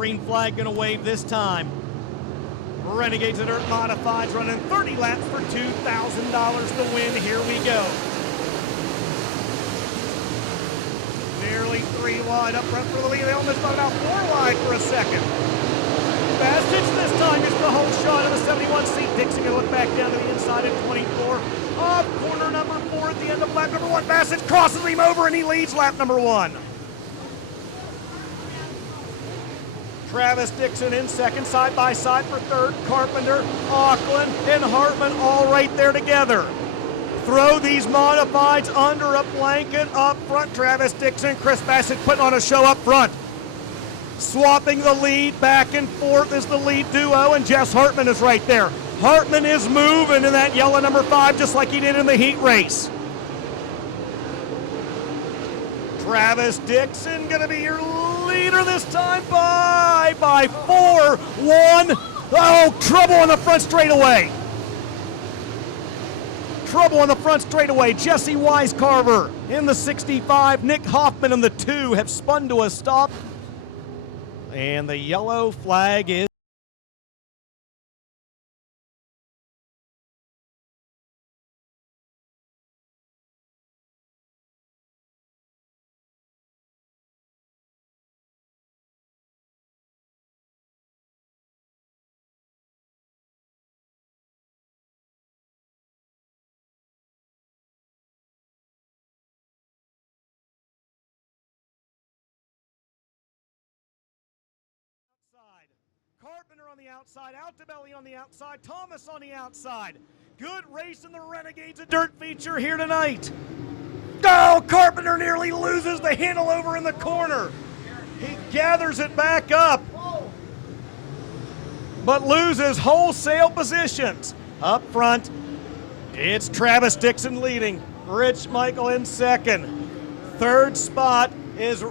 Green flag gonna wave this time. Renegades of Dirt Modifieds running 30 laps for $2,000 to win. Here we go. Nearly 3 wide up front for the lead. They almost got about 4 wide for a second. Bassage this time gets the whole shot of the 71C. Dixon gonna look back down to the inside at 24. Off corner number 4 at the end of lap number 1. Bassage crosses him over and he leads lap number 1. Travis Dixon in second, side by side for third. Carpenter, Auckland, and Hartman all right there together. Throw these modifieds under a blanket up front. Travis Dixon, Chris Bassett putting on a show up front. Swapping the lead back and forth is the lead duo, and Jess Hartman is right there. Hartman is moving in that yellow number 5 just like he did in the heat race. Travis Dixon gonna be your leader this time by 4-1. Oh, trouble on the front straightaway. Trouble on the front straightaway. Jesse Wisecarver in the 65. Nick Hoffman in the 2 have spun to a stop. And the yellow flag is Carpenter on the outside, Altobelli on the outside, Thomas on the outside. Good race in the Renegades, a dirt feature here tonight. Oh, Carpenter nearly loses the handle over in the corner. He gathers it back up, but loses wholesale positions. Up front, it's Travis Dixon leading. Rich Michael in second. Third spot is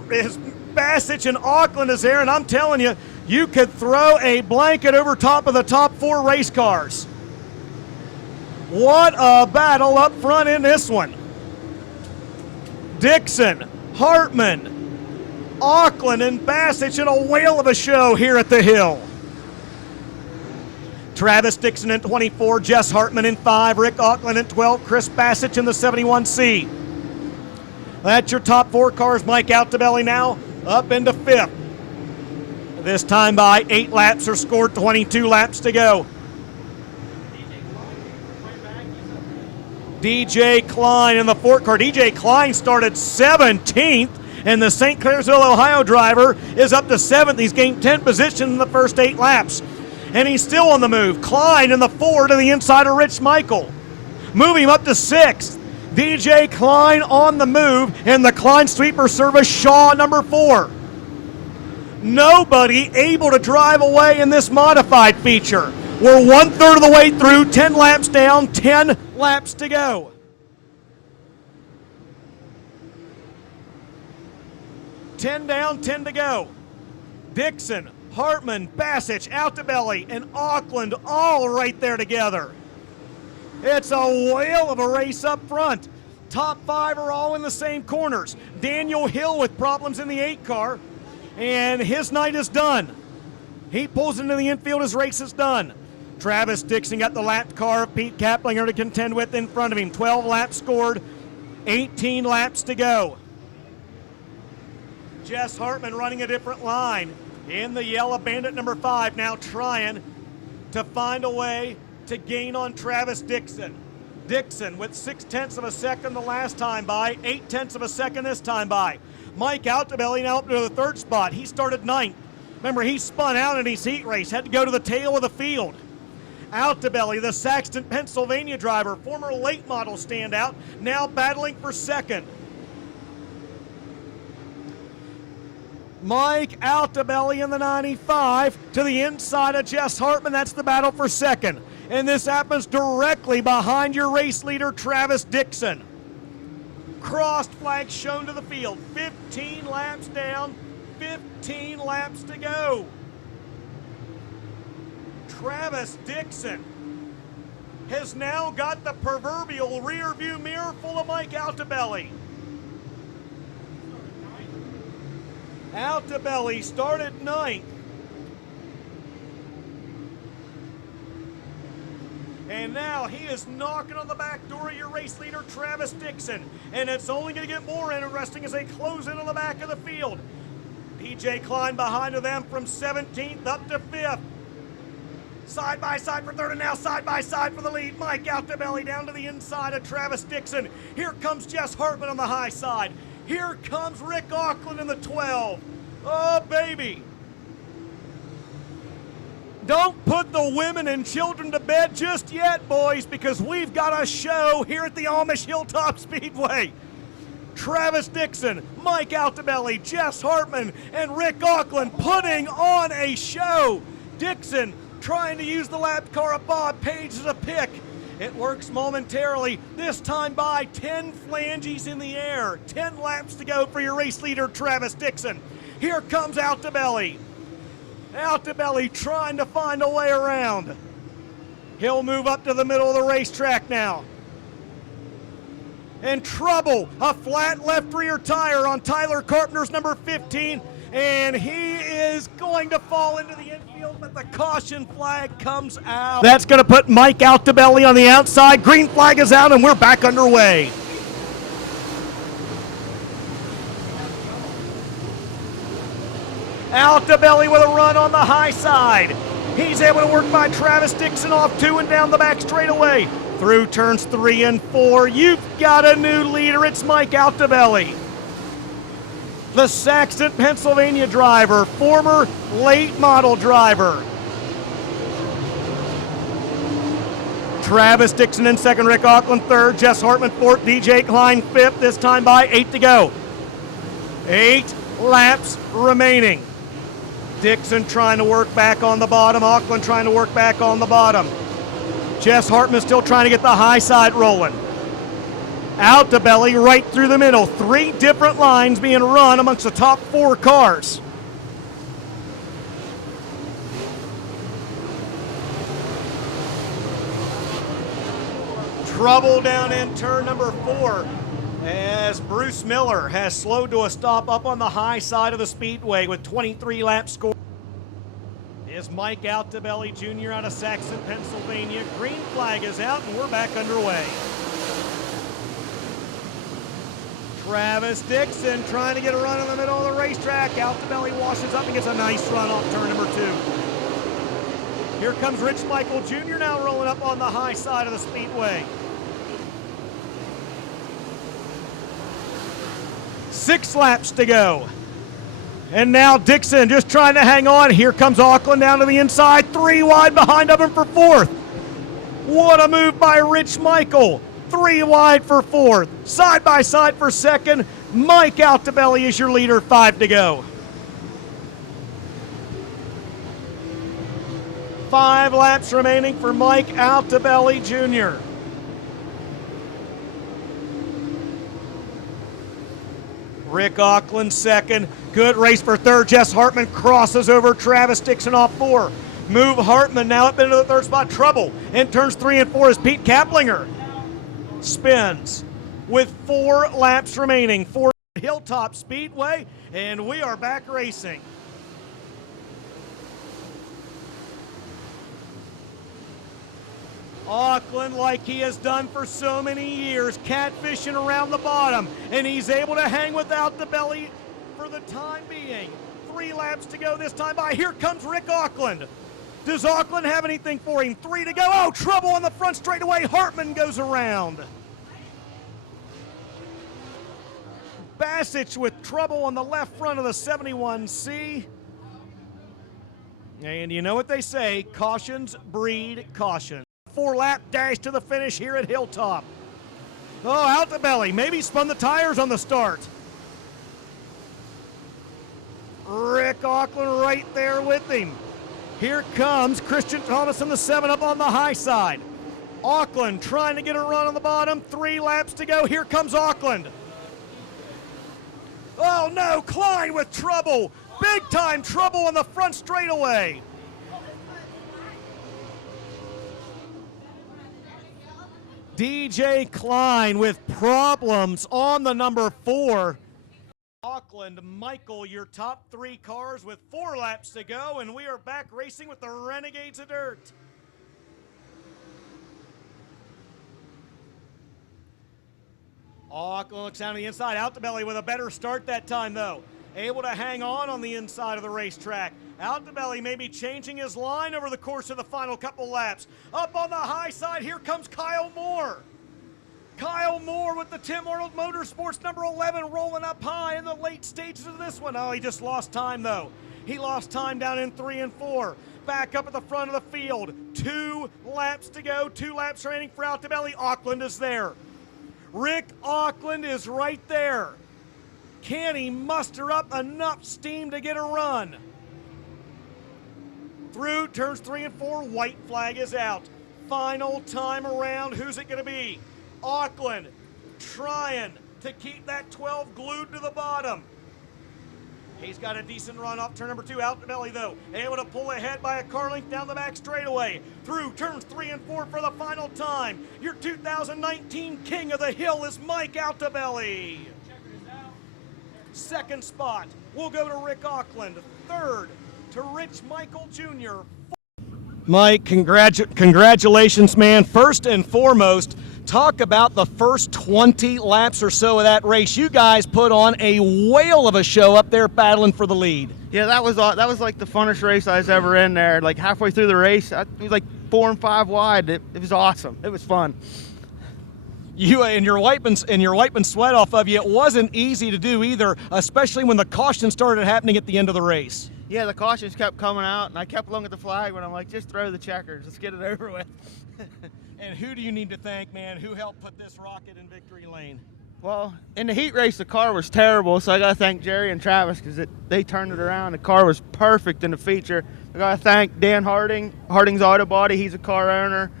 Bassage, and Auckland is there, and I'm telling you, you could throw a blanket over top of the top 4 race cars. What a battle up front in this one. Dixon, Hartman, Auckland, and Bassage in a whale of a show here at the Hill. Travis Dixon in 24, Jess Hartman in 5, Rick Auckland in 12, Chris Bassage in the 71C. That's your top 4 cars. Mike Altobelli now up into 5th. This time by 8 laps are scored, 22 laps to go. DJ Klein in the 4 car. DJ Klein started 17th, and the St. Clairsville, Ohio driver is up to 7th. He's gained 10 positions in the first 8 laps, and he's still on the move. Klein in the 4 to the inside of Rich Michael. Moving him up to 6th. DJ Klein on the move, and the Klein sweeper service, Shaw number 4. Nobody able to drive away in this modified feature. We're 1/3 of the way through, 10 laps down, 10 laps to go. Ten down, 10 to go. Dixon, Hartman, Bassage, Altobelli, and Auckland all right there together. It's a whale of a race up front. Top 5 are all in the same corners. Daniel Hill with problems in the 8 car. And his night is done. He pulls into the infield, his race is done. Travis Dixon got the lap car of Pete Kaplinger to contend with in front of him. 12 laps scored, 18 laps to go. Jess Hartman running a different line in the yellow Bandit number 5, now trying to find a way to gain on Travis Dixon. Dixon with 0.6 of a second the last time by, 0.8 of a second this time by. Mike Altobelli now up to the 3rd spot. He started 9th. Remember, he spun out in his heat race, had to go to the tail of the field. Altobelli, the Saxton, Pennsylvania driver, former late model standout, now battling for 2nd. Mike Altobelli in the 95 to the inside of Jess Hartman. That's the battle for 2nd. And this happens directly behind your race leader, Travis Dixon. Crossed flag shown to the field. 15 laps down, 15 laps to go. Travis Dixon has now got the proverbial rear view mirror full of Mike Altobelli. Altobelli started 9th, And now he is knocking on the back door of your race leader, Travis Dixon. And it's only going to get more interesting as they close in on the back of the field. DJ Klein behind of them from 17th up to 5th. Side by side for 3rd, and now side by side for the lead. Mike Altobelli down to the inside of Travis Dixon. Here comes Jess Hartman on the high side. Here comes Rick Auckland in the 12. Oh, baby. Don't put the women and children to bed just yet, boys, because we've got a show here at the Amish Hilltop Speedway. Travis Dixon, Mike Altobelli, Jess Hartman, and Rick Auckland putting on a show. Dixon trying to use the lap car of Bob Page as a pick. It works momentarily, this time by 10 flanges in the air. 10 laps to go for your race leader, Travis Dixon. Here comes Altobelli. Altobelli trying to find a way around. He'll move up to the middle of the racetrack now. And trouble, a flat left rear tire on Tyler Carpenter's number 15, and he is going to fall into the infield, but the caution flag comes out. That's going to put Mike Altobelli on the outside. Green flag is out, and we're back underway. Altobelli with a run on the high side. He's able to work by Travis Dixon off 2 and down the back straightaway. Through turns 3 and 4, you've got a new leader. It's Mike Altobelli. The Saxton, Pennsylvania driver, former late model driver. Travis Dixon in 2nd, Rick Auckland 3rd, Jess Hartman 4th, DJ Klein 5th, this time by 8 to go. 8 laps remaining. Dixon trying to work back on the bottom, Auckland trying to work back on the bottom. Jess Hartman still trying to get the high side rolling. Altobelli right through the middle. 3 different lines being run amongst the top 4 cars. Trouble down in turn number 4 as Bruce Miller has slowed to a stop up on the high side of the speedway with 23 laps scored. Is Mike Altobelli Jr. out of Saxton, Pennsylvania. Green flag is out and we're back underway. Travis Dixon trying to get a run in the middle of the racetrack. Altobelli washes up and gets a nice run off turn number 2. Here comes Rich Michael Jr. now rolling up on the high side of the speedway. 6 laps to go. And now Dixon just trying to hang on. Here comes Auckland down to the inside. 3 wide behind of him for 4th. What a move by Rich Michael. 3 wide for 4th. Side by side for 2nd. Mike Altobelli is your leader. 5 to go. 5 laps remaining for Mike Altobelli Jr. Rick Auckland 2nd. Good race for 3rd. Jess Hartman crosses over Travis Dixon off 4. Move Hartman now up into the 3rd spot. Trouble in turns 3 and 4 as Pete Kaplinger spins with 4 laps remaining for Hilltop Speedway, and we are back racing. Auckland, like he has done for so many years, catfishing around the bottom, and he's able to hang with Altobelli for the time being. 3 laps to go this time by. Here comes Rick Auckland. Does Auckland have anything for him? 3 to go. Oh, trouble on the front straightaway. Hartman goes around. Bassich with trouble on the left front of the 71C. And you know what they say, cautions breed caution. 4-lap dash to the finish here at Hilltop. Oh, Altobelli maybe spun the tires on the start. Rick Auckland right there with him. Here comes Christian Thomas in the 7 up on the high side. Auckland trying to get a run on the bottom. 3 laps to go. Here comes Auckland. Oh no, Klein with trouble. Big time trouble on the front straightaway. DJ Klein with problems on the number 4. Auckland, Michael, your top 3 cars with 4 laps to go, and we are back racing with the Renegades of Dirt. Auckland looks down to the inside. Altobelli with a better start that time, though. Able to hang on the inside of the racetrack. Altobelli maybe changing his line over the course of the final couple laps. Up on the high side, here comes Kyle Moore. Kyle Moore with the Tim Arnold Motorsports number 11 rolling up high in the late stages of this one. Oh, he just lost time, though. He lost time down in 3 and 4. Back up at the front of the field. 2 laps to go. 2 laps remaining for Altobelli. Auckland is there. Rick Auckland is right there. Can he muster up enough steam to get a run? Through turns 3 and 4, white flag is out. Final time around, who's it going to be? Auckland trying to keep that 12 glued to the bottom. He's got a decent run off turn number 2. Altobelli, though, able to pull ahead by a car length down the back straightaway. Through turns 3 and 4 for the final time. Your 2019 King of the Hill is Mike Altobelli. Second spot will go to Rick Auckland. Third to Rich Michael Jr. Mike, congratulations, man. First and foremost, talk about the first 20 laps or so of that race. You guys put on a whale of a show up there battling for the lead. Yeah, that was like the funnest race I was ever in there. Like halfway through the race, it was like 4 and 5 wide. It was awesome. It was fun. You and you're wiping sweat off of you. It wasn't easy to do either, especially when the caution started happening at the end of the race. Yeah, the cautions kept coming out, and I kept looking at the flag when I'm like, just throw the checkers. Let's get it over with. And who do you need to thank, man? Who helped put this rocket in victory lane? Well, in the heat race, the car was terrible, so I got to thank Jerry and Travis because they turned it around. The car was perfect in the feature. I got to thank Dan Harding's Autobody. He's a car owner.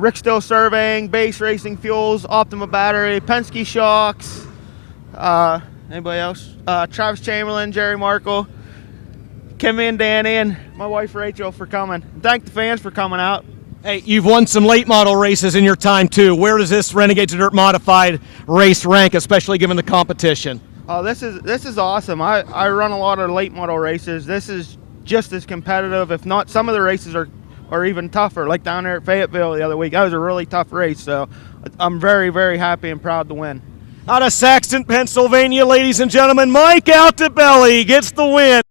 Rick Still Surveying, Base Racing Fuels, Optima Battery, Penske Shocks. Anybody else? Travis Chamberlain, Jerry Markle, Kimmy and Danny, and my wife Rachel for coming. Thank the fans for coming out. Hey, you've won some late model races in your time too. Where does this Renegades Dirt Modified race rank, especially given the competition? Oh, this is awesome. I run a lot of late model races. This is just as competitive, if not some of the races are even tougher, like down there at Fayetteville the other week. That was a really tough race, so I'm very, very happy and proud to win. Out of Saxton, Pennsylvania, ladies and gentlemen, Mike Altobelli gets the win.